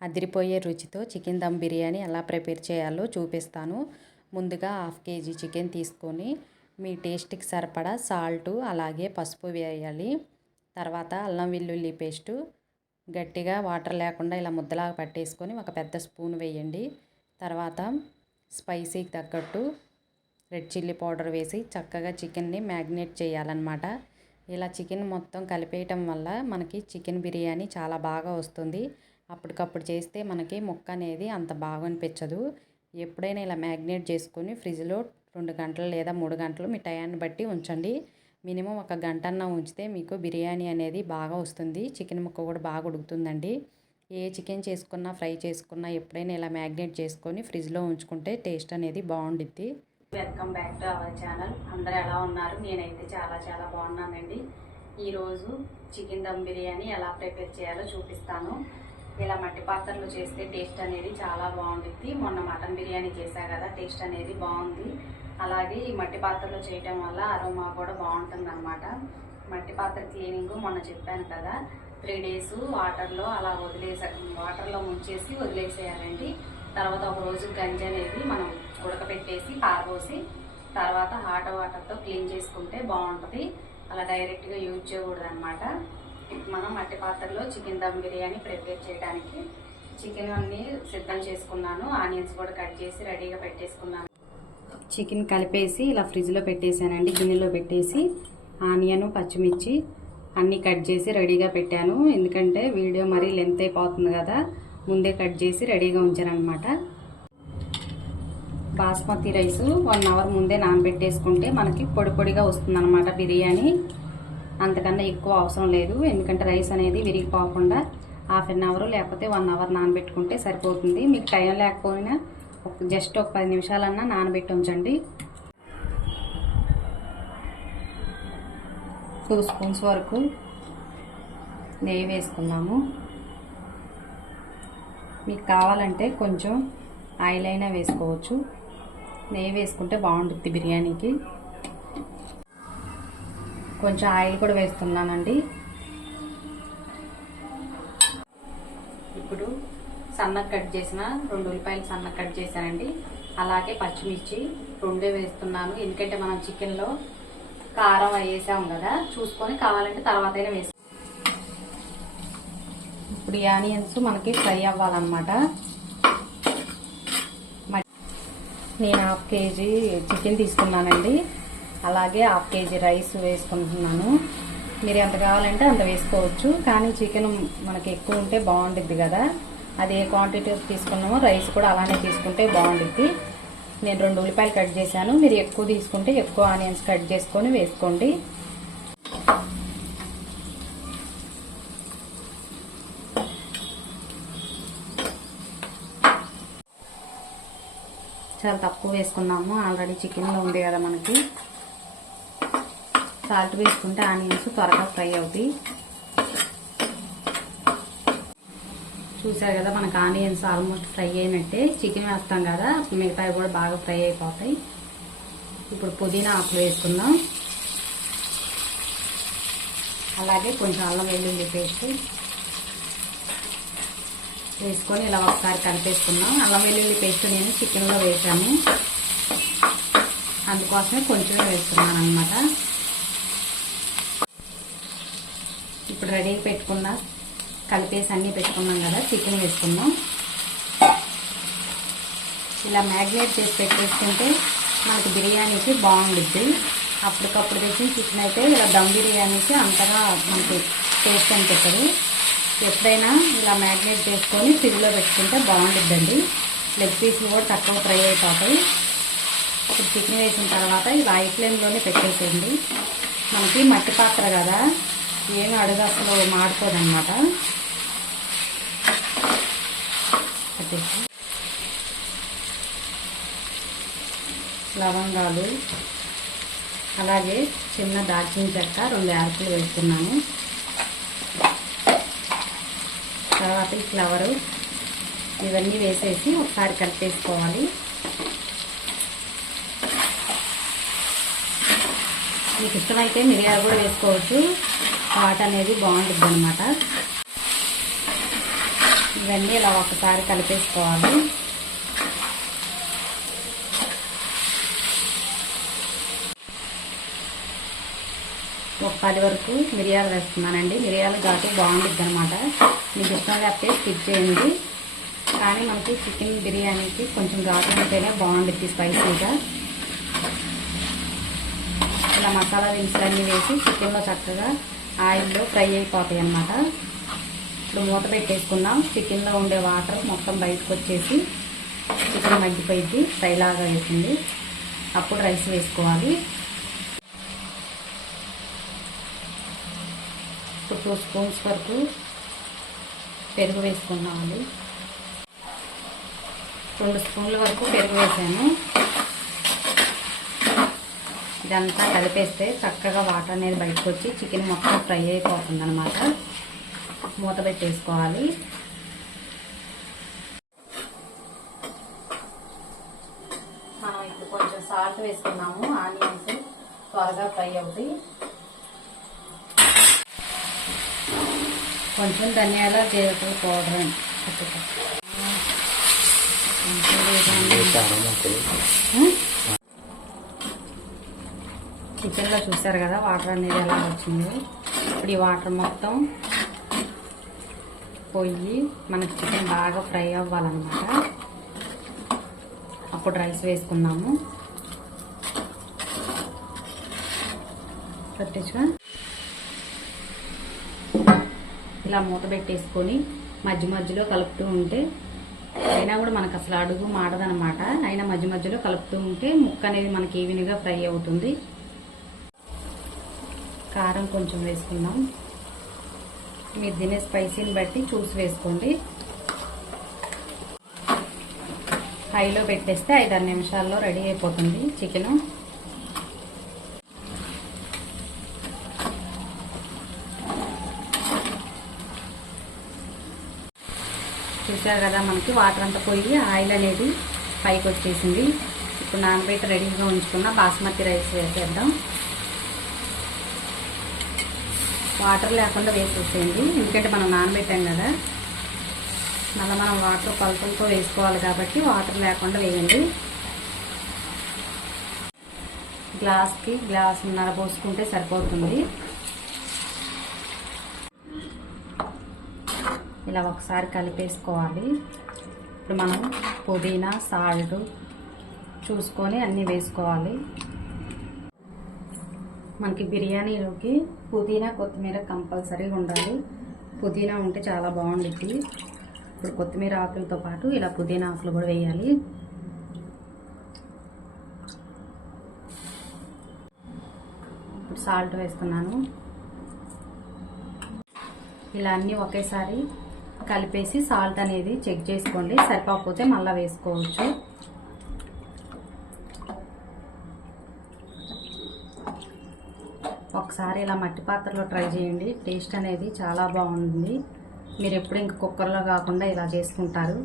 అదిరిపోయే రుచితో చికెన్ దమ్ బిర్యానీ ఎలా ప్రిపేర్ చేయాలో చూపిస్తాను. ముందుగా హాఫ్ కేజీ చికెన్ తీసుకొని మీ టేస్ట్కి సరిపడా సాల్టు అలాగే పసుపు వేయాలి. తర్వాత అల్లం వెల్లుల్లి పేస్టు గట్టిగా వాటర్ లేకుండా ఇలా ముద్దలాగా పట్టేసుకొని ఒక పెద్ద స్పూన్ వేయండి. తర్వాత స్పైసీకి తగ్గట్టు రెడ్ చిల్లీ పౌడర్ వేసి చక్కగా చికెన్ని మ్యాగ్నేట్ చేయాలన్నమాట. ఇలా చికెన్ మొత్తం కలిపేయటం వల్ల మనకి చికెన్ బిర్యానీ చాలా బాగా వస్తుంది. అప్పటికప్పుడు చేస్తే మనకి ముక్క అనేది అంత బాగా అనిపించదు ఎప్పుడైనా ఇలా మ్యాగ్నేట్ చేసుకొని ఫ్రిడ్జ్లో రెండు గంటలు లేదా మూడు గంటలు మీ టయాన్ని బట్టి ఉంచండి. మినిమం ఒక గంటన్న ఉంచితే మీకు బిర్యానీ అనేది బాగా వస్తుంది. చికెన్ ముక్క కూడా బాగా ఉడుకుతుందండి. ఏ చికెన్ చేసుకున్నా ఫ్రై చేసుకున్నా ఎప్పుడైనా ఇలా మ్యాగ్నేట్ చేసుకొని ఫ్రిడ్జ్లో ఉంచుకుంటే టేస్ట్ అనేది బాగుండిద్ది. Welcome back to our channel. అందరూ ఎలా ఉన్నారు? నేనైతే చాలా చాలా బాగున్నానండి. ఈరోజు చికెన్ దమ్ బిర్యానీ ఎలా ప్రిపేర్ చేయాలో చూపిస్తాను. ఇలా మట్టి పాత్రలు చేస్తే టేస్ట్ అనేది చాలా బాగుంటుంది. మొన్న మటన్ బిర్యానీ చేశా కదా టేస్ట్ అనేది బాగుంది. అలాగే ఈ మట్టి పాత్రలో చేయటం వల్ల అరోమా కూడా బాగుంటుంది అనమాట మట్టి పాత్ర క్లీనింగ్ మొన్న చెప్పాను కదా త్రీ డేస్ వాటర్లో అలా వదిలేసా వాటర్లో ముంచేసి వదిలేసేయాలండి. తర్వాత ఒక రోజు గంజి అనేది మనం ఉడకపెట్టేసి పారబోసి తర్వాత హాట్ వాటర్తో క్లీన్ చేసుకుంటే బాగుంటుంది. అలా డైరెక్ట్గా యూజ్ చేయకూడదు అనమాట మనం మట్టి పాత్రలో చికెన్ దమ్ బిర్యానీ ప్రిపేర్ చేయడానికి. చికెన్ అన్ని సిద్ధం చేసుకున్నాను. ఆనియన్స్ కూడా కట్ చేసి రెడీగా పెట్టేసుకున్నాను. చికెన్ కలిపేసి ఇలా ఫ్రిడ్జ్లో పెట్టేశానండి. గిన్నెలో పెట్టేసి ఆనియన్ పచ్చిమిర్చి అన్నీ కట్ చేసి రెడీగా పెట్టాను. ఎందుకంటే వీడియో మరీ లెంత్ అయిపోతుంది కదా ముందే కట్ చేసి రెడీగా ఉంచానమాట అనమాట బాస్మతి రైస్ వన్ అవర్ ముందే నానబెట్టేసుకుంటే మనకి పొడి పొడిగా వస్తుందన్నమాట బిర్యానీ. అంతకన్నా ఎక్కువ అవసరం లేదు. ఎందుకంటే రైస్ అనేది విరిగిపోకుండా హాఫ్ అన్ అవర్ లేకపోతే వన్ అవర్ నానబెట్టుకుంటే సరిపోతుంది. మీకు టైం లేకపోయినా ఒక జస్ట్ ఒక పది నిమిషాలన్నా నానబెట్టి ఉంచండి. టూ స్పూన్స్ వరకు నెయ్యి వేసుకున్నాము మీకు కావాలంటే కొంచెం ఆయిల్ అయినా వేసుకోవచ్చు. నెయ్యి వేసుకుంటే బాగుంటుంది బిర్యానీకి. కొంచెం ఆయిల్ కూడా వేస్తున్నానండి. ఇప్పుడు సన్నగా కట్ చేసిన రెండు ఉల్లిపాయలు సన్నగా కట్ చేశానండి. అలాగే పచ్చిమిర్చి రెండే వేస్తున్నాను. ఎందుకంటే మనం చికెన్లో కారం వేసాం కదా చూసుకొని కావాలంటే తర్వాత అయినా వేస్తాం ఇప్పుడు ఈ ఆనియన్స్ మనకి ఫ్రై అవ్వాలన్నమాట. నేను హాఫ్ కేజీ చికెన్ తీసుకున్నానండి. అలాగే హాఫ్ కేజీ రైస్ వేసుకుంటున్నాను. మీరు ఎంత కావాలంటే అంత వేసుకోవచ్చు. కానీ చికెన్ మనకి ఎక్కువ ఉంటే బాగుంటుంది కదా. అది ఏ క్వాంటిటీ తీసుకున్నామో రైస్ కూడా అలానే తీసుకుంటే బాగుంటుంది నేను రెండు ఉల్లిపాయలు కట్ చేశాను. మీరు ఎక్కువ తీసుకుంటే ఎక్కువ ఆనియన్స్ కట్ చేసుకొని వేసుకోండి. చాలా తక్కువ వేసుకున్నాము. ఆల్రెడీ చికెన్లో ఉంది కదా మనకి. సాల్ట్ వేసుకుంటే ఆనియన్స్ త్వరగా ఫ్రై అవుతాయి. చూసారు కదా మనకు ఆనియన్స్ ఆల్మోస్ట్ ఫ్రై అయినట్టే. చికెన్ వేస్తాం కదా మిగతావి కూడా బాగా ఫ్రై అయిపోతాయి. ఇప్పుడు పుదీనా ఆకులు వేసుకుందాం. అలాగే కొంచెం అల్లం వెల్లుల్లి పేస్ట్ వేసుకొని ఇలా ఒకసారి కలిపేసుకున్నాం అల్లం వెల్లుల్లి పేస్ట్ నేను చికెన్లో వేసాను అందుకోసమే కొంచెమే వేస్తున్నాను అనమాట రెడీగా రెడీ పెట్టుకున్న కలిపేసి అన్నీ పెట్టుకున్నాం కదా చికెన్ వేసుకున్నాం ఇలా మ్యాగ్నేట్ చేసి పెట్టేసుకుంటే మనకి బిర్యానీకి బాగుండుద్ది. అప్పటికప్పుడు తెచ్చిన చికెన్ అయితే ఇలా దమ్ బిర్యానీకి అంతగా మనకి టేస్ట్ అనిపిస్తుంది. ఎప్పుడైనా ఇలా మ్యాగ్నేట్ చేసుకొని ఫ్రిడ్జ్లో పెట్టుకుంటే బాగుంటుందండి లెగ్ పీస్లు కూడా తక్కువ ఫ్రై అయిపోతాయి. ఇప్పుడు చికెన్ వేసిన తర్వాత ఇలా ఐ ఫ్లేమ్లోనే పెట్టేసేయండి. మనకి మట్టి పాత్ర కదా. ఏం అడుగు అసలు మాడిపోదన్నమాట. లవంగాలు అలాగే చిన్న దాల్చిన చెక్క రెండు యాలకులు వేస్తున్నాము తర్వాత ఈ ఫ్లవరు ఇవన్నీ వేసేసి ఒకసారి కలిపేసుకోవాలి. మీకు ఇష్టమైతే మిరియాలు కూడా వేసుకోవచ్చు. ఘాట్ అనేది బాగుంటుంది అనమాట ఇవన్నీ ఇలా ఒకసారి కలిపేసుకోవాలి. ఒక పది వరకు మిరియాలు వేస్తున్నానండి. మిరియాలు ఘాటు బాగుంటుంది అనమాట మీకు ఇష్టం లేకపోతే స్కిప్ చేయండి. కానీ మనకి చికెన్ బిర్యానీకి కొంచెం ఘాటు ఉంటేనే బాగుంటుంది స్పైసీగా. ఇలా మసాలా దినుసులన్నీ వేసి చికెన్లో చక్కగా ఆయిల్లో ఫ్రై అయిపోతాయి అన్నమాట. ఇప్పుడు మూత పెట్టేసుకుందాం. చికెన్లో ఉండే వాటర్ మొత్తం బయటకు వచ్చేసి చికెన్ మగ్గిపోయింది. ఫ్రైలాగా వేసింది అప్పుడు రైస్ వేసుకోవాలి. ఇప్పుడు టూ స్పూన్స్ వరకు పెరుగు వేసుకున్నామండి రెండు స్పూన్ల వరకు పెరుగు వేసాను. ఇదంతా కలిపేస్తే చక్కగా వాటర్ అనేది బయటకు వచ్చి చికెన్ మొత్తం ఫ్రై అయిపోతుంది అనమాట మూత పెట్టేసుకోవాలి. మనం ఇప్పుడు కొంచెం సాల్ట్ వేసుకున్నాము. ఆనియన్స్ త్వరగా ఫ్రై అవుతాయి. కొంచెం ధనియాల జీలకర్ర పౌడర్ అండి. కిచెన్లో చూసారు కదా వాటర్ అనేది ఎలా వచ్చింది. ఇప్పుడు ఈ వాటర్ మొత్తం పోయి మనకి చికెన్ బాగా ఫ్రై అవ్వాలన్నమాట. అప్పుడు రైస్ వేసుకున్నాము కట్టించుగా ఇలా మూత పెట్టేసుకొని మధ్య మధ్యలో కలుపుతూ ఉంటే అయినా కూడా మనకు అసలు అడుగు మాడదనమాట అయినా మధ్య మధ్యలో కలుపుతూ ఉంటే ముక్క అనేది మనకి ఈవెన్గా ఫ్రై అవుతుంది. కారం కొంచెం వేసుకుందాం. మీరు తినే స్పైసీని బట్టి చూసి వేసుకోండి. హైలో పెట్టేస్తే ఐదారు నిమిషాల్లో రెడీ అయిపోతుంది చికెన్. చూసారు కదా మనకి వాటర్ అంతా పోయి ఆయిల్ అనేది పైకి వచ్చేసింది. ఇప్పుడు నానబెట్టి రెడీగా ఉంచుకున్న బాస్మతి రైస్ వేసేద్దాం. వాటర్ లేకుండా వేసేసేయండి. ఎందుకంటే మనం నానబెట్టాం కదా. మళ్ళీ మనం వాటర్ పలుపులతో వేసుకోవాలి కాబట్టి వాటర్ లేకుండా వేయండి. గ్లాస్కి గ్లాస్ నర పోసుకుంటే సరిపోతుంది. ఇలా ఒకసారి కలిపేసుకోవాలి. ఇప్పుడు మనం పుదీనా సాల్ట్ చూసుకొని అన్నీ వేసుకోవాలి. మనకి బిర్యానీలోకి పుదీనా కొత్తిమీర కంపల్సరీగా ఉండాలి. పుదీనా ఉంటే చాలా బాగుండుద్ది. ఇప్పుడు కొత్తిమీర ఆకులతో పాటు ఇలా పుదీనా ఆకులు కూడా వేయాలి. ఇప్పుడు సాల్ట్ వేస్తున్నాను. ఇలా అన్నీ ఒకేసారి కలిపేసి సాల్ట్ అనేది చెక్ చేసుకోండి. సరిపోకపోతే మళ్ళీ వేసుకోవచ్చు. ఒకసారి ఇలా మట్టి పాత్రలో ట్రై చేయండి. టేస్ట్ అనేది చాలా బాగుంది. మీరు ఎప్పుడు ఇంక కుక్కర్లో కాకుండా ఇలా చేసుకుంటారు.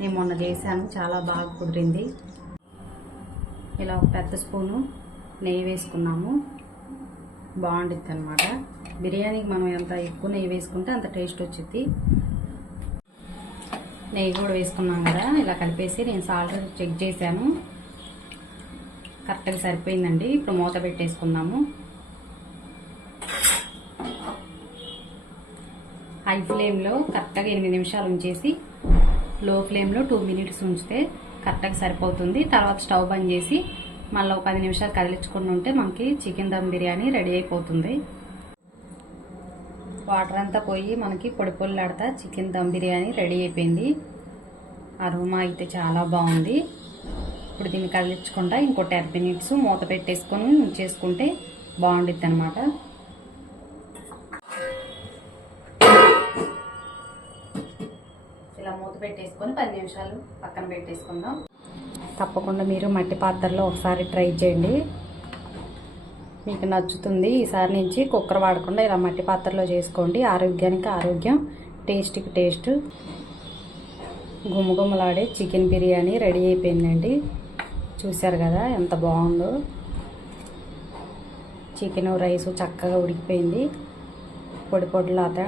నేను మొన్న చేశాను. చాలా బాగా కుదిరింది. ఇలా ఒక పెద్ద స్పూను నెయ్యి వేసుకున్నాము. బాగుంటుంది అనమాట బిర్యానీకి మనం ఎంత ఎక్కువ నెయ్యి వేసుకుంటే అంత టేస్ట్ వచ్చింది నెయ్యి కూడా వేసుకున్నాం కదా. ఇలా కలిపేసి నేను సాల్ట్ చెక్ చేశాను. కరెక్ట్గా సరిపోయిందండి. ఇప్పుడు మూత పెట్టేసుకుందాము. హై ఫ్లేమ్లో కరెక్ట్గా ఎనిమిది నిమిషాలు ఉంచేసి లో ఫ్లేమ్లో టూ మినిట్స్ ఉంచితే కరెక్ట్గా సరిపోతుంది. తర్వాత స్టవ్ బంద్ చేసి మళ్ళీ ఒక పది నిమిషాలు కదిలించుకుని ఉంటే మనకి చికెన్ దమ్ బిర్యానీ రెడీ అయిపోతుంది. వాటర్ అంతా పోయి మనకి పొడి పొల్లాడతా చికెన్ దమ్ బిర్యానీ రెడీ అయిపోయింది. అరుమా అయితే చాలా బాగుంది. ఇప్పుడు దీన్ని కదిలించకుండా ఇంకో టెన్ మినిట్స్ మూత పెట్టేసుకొని ఉంచేసుకుంటే బాగుండిద్ది అనమాట పెట్టేసుకొని పది నిమిషాలు పక్కన పెట్టేసుకుందాం. తప్పకుండా మీరు మట్టి పాత్రలో ఒకసారి ట్రై చేయండి. మీకు నచ్చుతుంది ఈసారి నుంచి కుక్కర్ వాడకుండా ఇలా మట్టి పాత్రలో చేసుకోండి. ఆరోగ్యానికి ఆరోగ్యం టేస్ట్కి టేస్ట్. గుమ్మగుమ్మలాడే చికెన్ బిర్యానీ రెడీ అయిపోయిందండి. చూశారు కదా ఎంత బాగుందో. చికెన్ రైస్ చక్కగా ఉడికిపోయింది. పొడి పొడిలాత